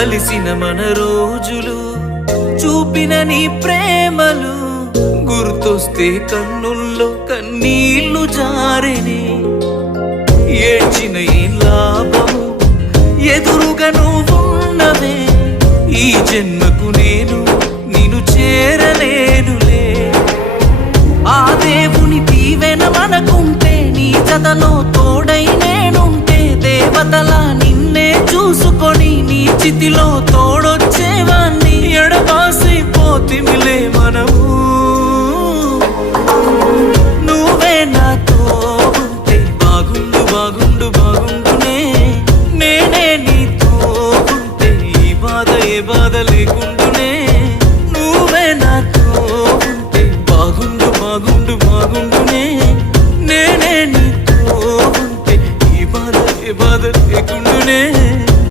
కలిసిన మన రోజులు చూపిన నీ ప్రేమలు గుర్తొస్తే కన్నుల్లో కన్నీళ్లు జారెనే ఏడ్చిన ఏం లాభము ఎదురుగా నువ్వున్నవే ఈ జన్మకు నేను నిన్ను చేరలేనులే ఆ దేవుని దీవెన మనకుంటే నీ జతలో తోడై నేనుంటే దేవతలా నిన్నే చూసుకొని నీ చితిలో